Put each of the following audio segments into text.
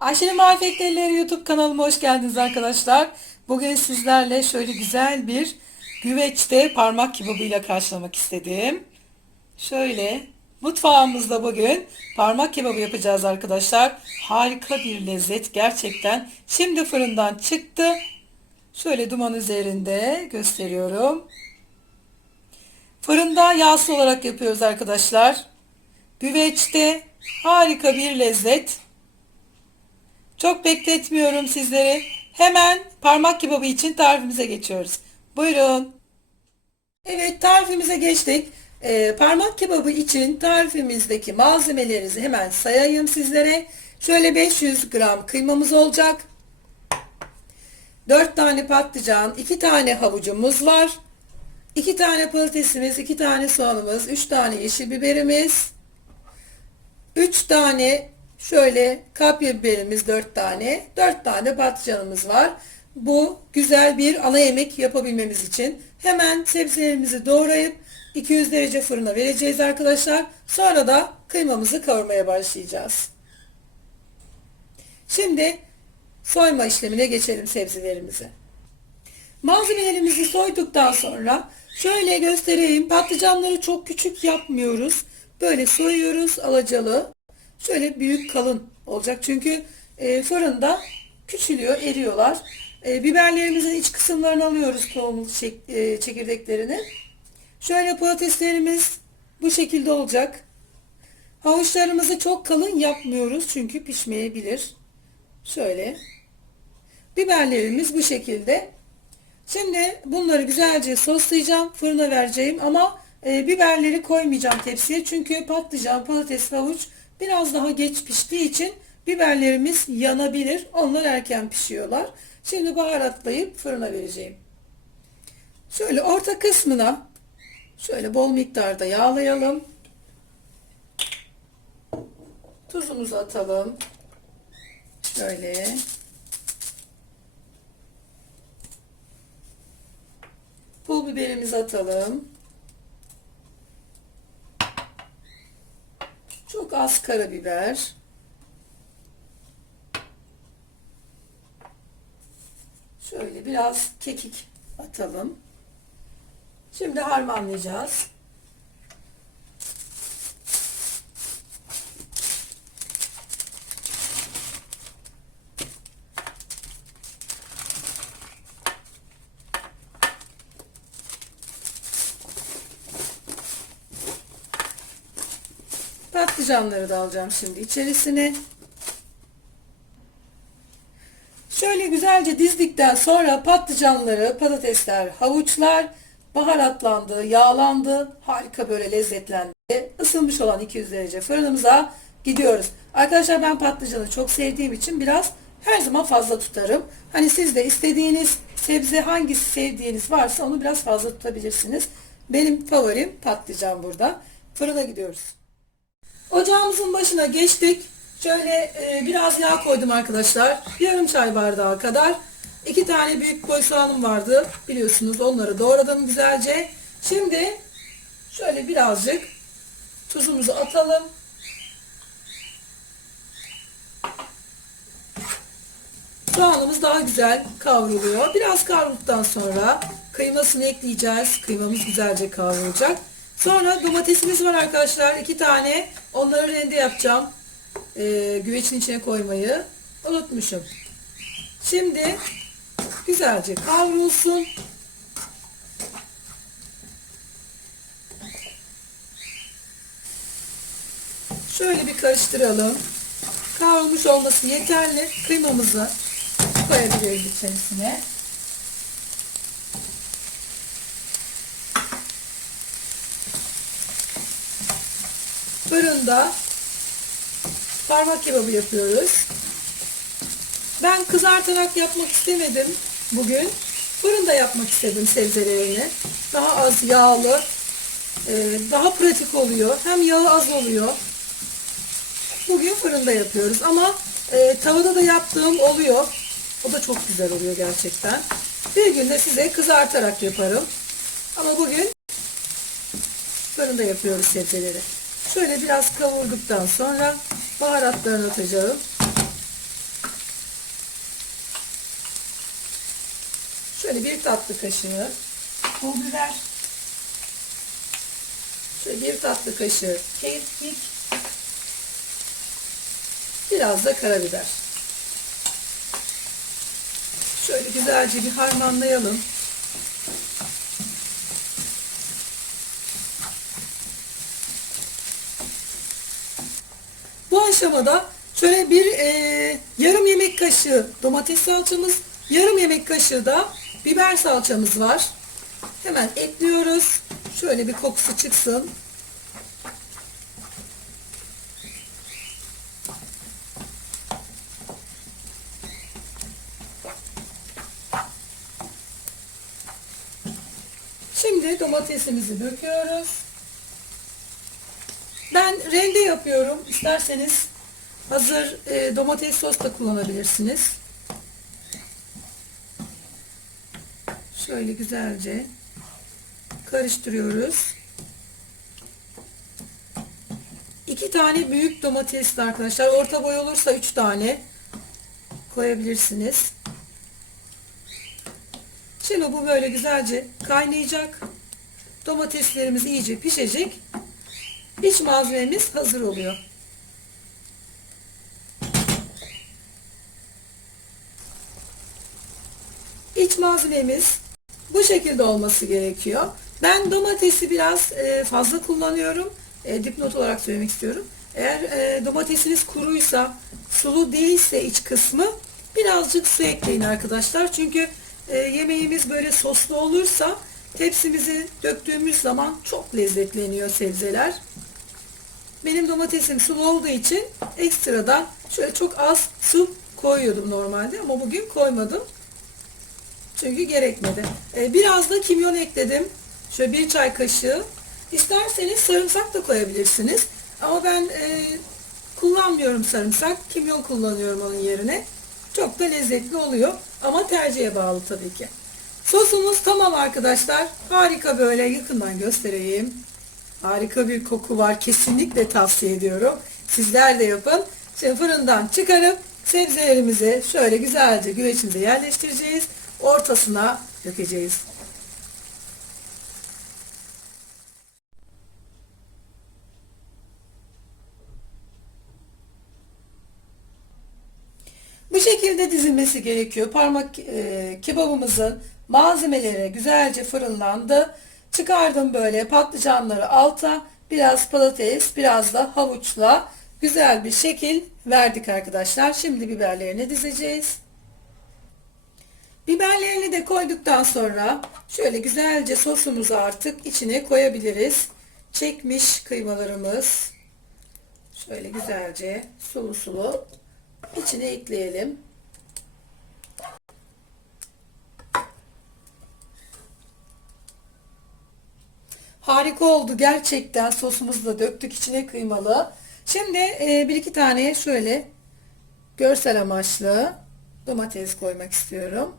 Ayşe'nin Marifetleri YouTube kanalıma hoş geldiniz arkadaşlar. Bugün sizlerle şöyle güzel bir güveçte parmak kebabıyla karşılamak istedim. Şöyle mutfağımızda bugün parmak kebabı yapacağız arkadaşlar. Harika bir lezzet gerçekten. Şimdi fırından çıktı. Şöyle duman üzerinde gösteriyorum. Fırında yağsız olarak yapıyoruz arkadaşlar. Güveçte harika bir lezzet. Çok bekletmiyorum sizleri. Hemen parmak kebabı için tarifimize geçiyoruz. Buyurun. Evet tarifimize geçtik. Ee, parmak kebabı için tarifimizdeki malzemelerinizi hemen sayayım sizlere. Şöyle 500 gram kıymamız olacak. 4 tane patlıcan, 2 tane havucumuz var. 2 tane patatesimiz, 2 tane soğanımız, 3 tane yeşil biberimiz, 3 tane şöyle kapya biberimiz 4 tane, 4 tane patlıcanımız var. Bu güzel bir ana yemek yapabilmemiz için hemen sebzelerimizi doğrayıp 200 derece fırına vereceğiz arkadaşlar. Sonra da kıymamızı kavurmaya başlayacağız. Şimdi soyma işlemine geçelim sebzelerimizi. Malzemelerimizi soyduktan sonra şöyle göstereyim. Patlıcanları çok küçük yapmıyoruz. Böyle soyuyoruz alacalı. Şöyle büyük kalın olacak. Çünkü e, fırında küçülüyor, eriyorlar. E, biberlerimizin iç kısımlarını alıyoruz tohum çek- e, çekirdeklerini. Şöyle patateslerimiz bu şekilde olacak. Havuçlarımızı çok kalın yapmıyoruz çünkü pişmeyebilir. Şöyle. Biberlerimiz bu şekilde. Şimdi bunları güzelce soslayacağım. Fırına vereceğim ama e, biberleri koymayacağım tepsiye. Çünkü patlıcan, patates, havuç biraz daha geç piştiği için biberlerimiz yanabilir. Onlar erken pişiyorlar. Şimdi baharatlayıp fırına vereceğim. Şöyle orta kısmına şöyle bol miktarda yağlayalım. Tuzumuzu atalım. Şöyle. Pul biberimizi atalım. Çok az karabiber. Şöyle biraz kekik atalım. Şimdi harmanlayacağız. Patlıcanları da alacağım şimdi içerisine. Şöyle güzelce dizdikten sonra patlıcanları, patatesler, havuçlar baharatlandı, yağlandı. Harika böyle lezzetlendi. Isınmış olan 200 derece fırınımıza gidiyoruz. Arkadaşlar ben patlıcanı çok sevdiğim için biraz her zaman fazla tutarım. Hani siz de istediğiniz sebze hangisi sevdiğiniz varsa onu biraz fazla tutabilirsiniz. Benim favorim patlıcan burada. Fırına gidiyoruz. Ocağımızın başına geçtik. Şöyle e, biraz yağ koydum arkadaşlar. Yarım çay bardağı kadar. İki tane büyük boy soğanım vardı. Biliyorsunuz onları doğradım güzelce. Şimdi şöyle birazcık tuzumuzu atalım. Soğanımız daha güzel kavruluyor. Biraz kavrulduktan sonra kıymasını ekleyeceğiz. Kıymamız güzelce kavrulacak. Sonra domatesimiz var arkadaşlar. iki tane. Onları rende yapacağım. Ee, güvecin içine koymayı unutmuşum. Şimdi güzelce kavrulsun. Şöyle bir karıştıralım. Kavrulmuş olması yeterli. Kıymamızı koyabiliriz içerisine. Fırında parmak kebabı yapıyoruz. Ben kızartarak yapmak istemedim bugün. Fırında yapmak istedim sebzelerini. Daha az yağlı, e, daha pratik oluyor. Hem yağı az oluyor. Bugün fırında yapıyoruz ama e, tavada da yaptığım oluyor. O da çok güzel oluyor gerçekten. Bir gün de size kızartarak yaparım. Ama bugün fırında yapıyoruz sebzeleri. Şöyle biraz kavurduktan sonra baharatlarını atacağım. Şöyle bir tatlı kaşığı pul biber. Şöyle bir tatlı kaşığı kekik. Biraz da karabiber. Şöyle güzelce bir harmanlayalım. Aşamada şöyle bir e, yarım yemek kaşığı domates salçamız, yarım yemek kaşığı da biber salçamız var. Hemen ekliyoruz. Şöyle bir kokusu çıksın. Şimdi domatesimizi döküyoruz. Ben rende yapıyorum. İsterseniz hazır e, domates sos da kullanabilirsiniz. Şöyle güzelce karıştırıyoruz. İki tane büyük domates arkadaşlar. Orta boy olursa üç tane koyabilirsiniz. Şimdi bu böyle güzelce kaynayacak. Domateslerimiz iyice pişecek. İç malzememiz hazır oluyor. İç malzememiz bu şekilde olması gerekiyor. Ben domatesi biraz e, fazla kullanıyorum. E, dipnot olarak söylemek istiyorum. Eğer e, domatesiniz kuruysa, sulu değilse iç kısmı birazcık su ekleyin arkadaşlar. Çünkü yemeğimiz böyle soslu olursa tepsimizi döktüğümüz zaman çok lezzetleniyor sebzeler. Benim domatesim sulu olduğu için ekstradan şöyle çok az su koyuyordum normalde ama bugün koymadım. Çünkü gerekmedi. Ee, biraz da kimyon ekledim. Şöyle bir çay kaşığı. İsterseniz sarımsak da koyabilirsiniz. Ama ben e, kullanmıyorum sarımsak. Kimyon kullanıyorum onun yerine. Çok da lezzetli oluyor. Ama tercihe bağlı tabii ki. Sosumuz tamam arkadaşlar. Harika böyle yakından göstereyim. Harika bir koku var. Kesinlikle tavsiye ediyorum. Sizler de yapın. Şimdi fırından çıkarıp sebzelerimizi şöyle güzelce güveçimize yerleştireceğiz. Ortasına dökeceğiz. Bu şekilde dizilmesi gerekiyor. Parmak e, kebabımızın malzemeleri güzelce fırınlandı. Çıkardım böyle patlıcanları alta, biraz patates, biraz da havuçla güzel bir şekil verdik arkadaşlar. Şimdi biberlerini dizeceğiz. Biberlerini de koyduktan sonra şöyle güzelce sosumuzu artık içine koyabiliriz. Çekmiş kıymalarımız. Şöyle güzelce sulu sulu içine ekleyelim. Harika oldu gerçekten sosumuzu da döktük içine kıymalı. Şimdi e, bir iki tane şöyle görsel amaçlı domates koymak istiyorum.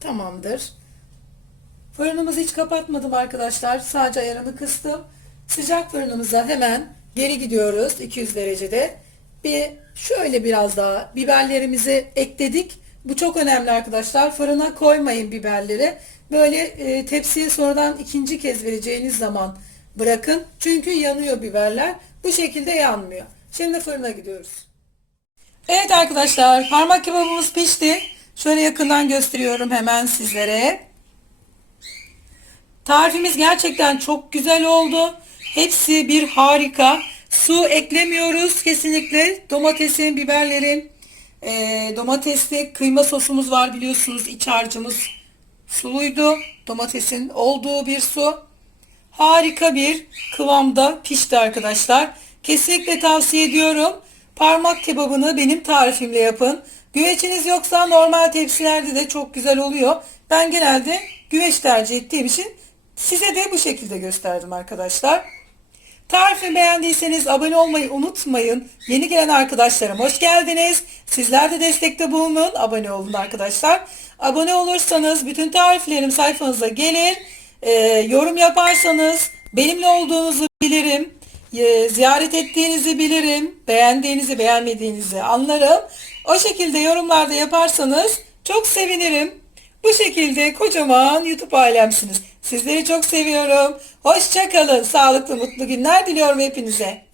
Tamamdır. Fırınımızı hiç kapatmadım arkadaşlar. Sadece ayarını kıstım. Sıcak fırınımıza hemen geri gidiyoruz 200 derecede. Bir şöyle biraz daha biberlerimizi ekledik. Bu çok önemli arkadaşlar. Fırına koymayın biberleri. Böyle e, tepsiye sonradan ikinci kez vereceğiniz zaman bırakın. Çünkü yanıyor biberler. Bu şekilde yanmıyor. Şimdi fırına gidiyoruz. Evet arkadaşlar parmak kebabımız pişti. Şöyle yakından gösteriyorum hemen sizlere. Tarifimiz gerçekten çok güzel oldu. Hepsi bir harika. Su eklemiyoruz kesinlikle. Domatesin, biberlerin, e, domatesli kıyma sosumuz var biliyorsunuz. İç harcımız suluydu. Domatesin olduğu bir su. Harika bir kıvamda pişti arkadaşlar. Kesinlikle tavsiye ediyorum. Parmak kebabını benim tarifimle yapın. Güveçiniz yoksa normal tepsilerde de çok güzel oluyor. Ben genelde güveç tercih ettiğim için size de bu şekilde gösterdim arkadaşlar. Tarifi beğendiyseniz abone olmayı unutmayın. Yeni gelen arkadaşlarım hoş geldiniz. Sizler de destekte bulunun. Abone olun arkadaşlar. Abone olursanız bütün tariflerim sayfanıza gelir. Ee, yorum yaparsanız benimle olduğunuzu bilirim. e, ziyaret ettiğinizi bilirim. Beğendiğinizi, beğenmediğinizi anlarım. O şekilde yorumlarda yaparsanız çok sevinirim. Bu şekilde kocaman YouTube ailemsiniz. Sizleri çok seviyorum. Hoşça kalın. Sağlıklı, mutlu günler diliyorum hepinize.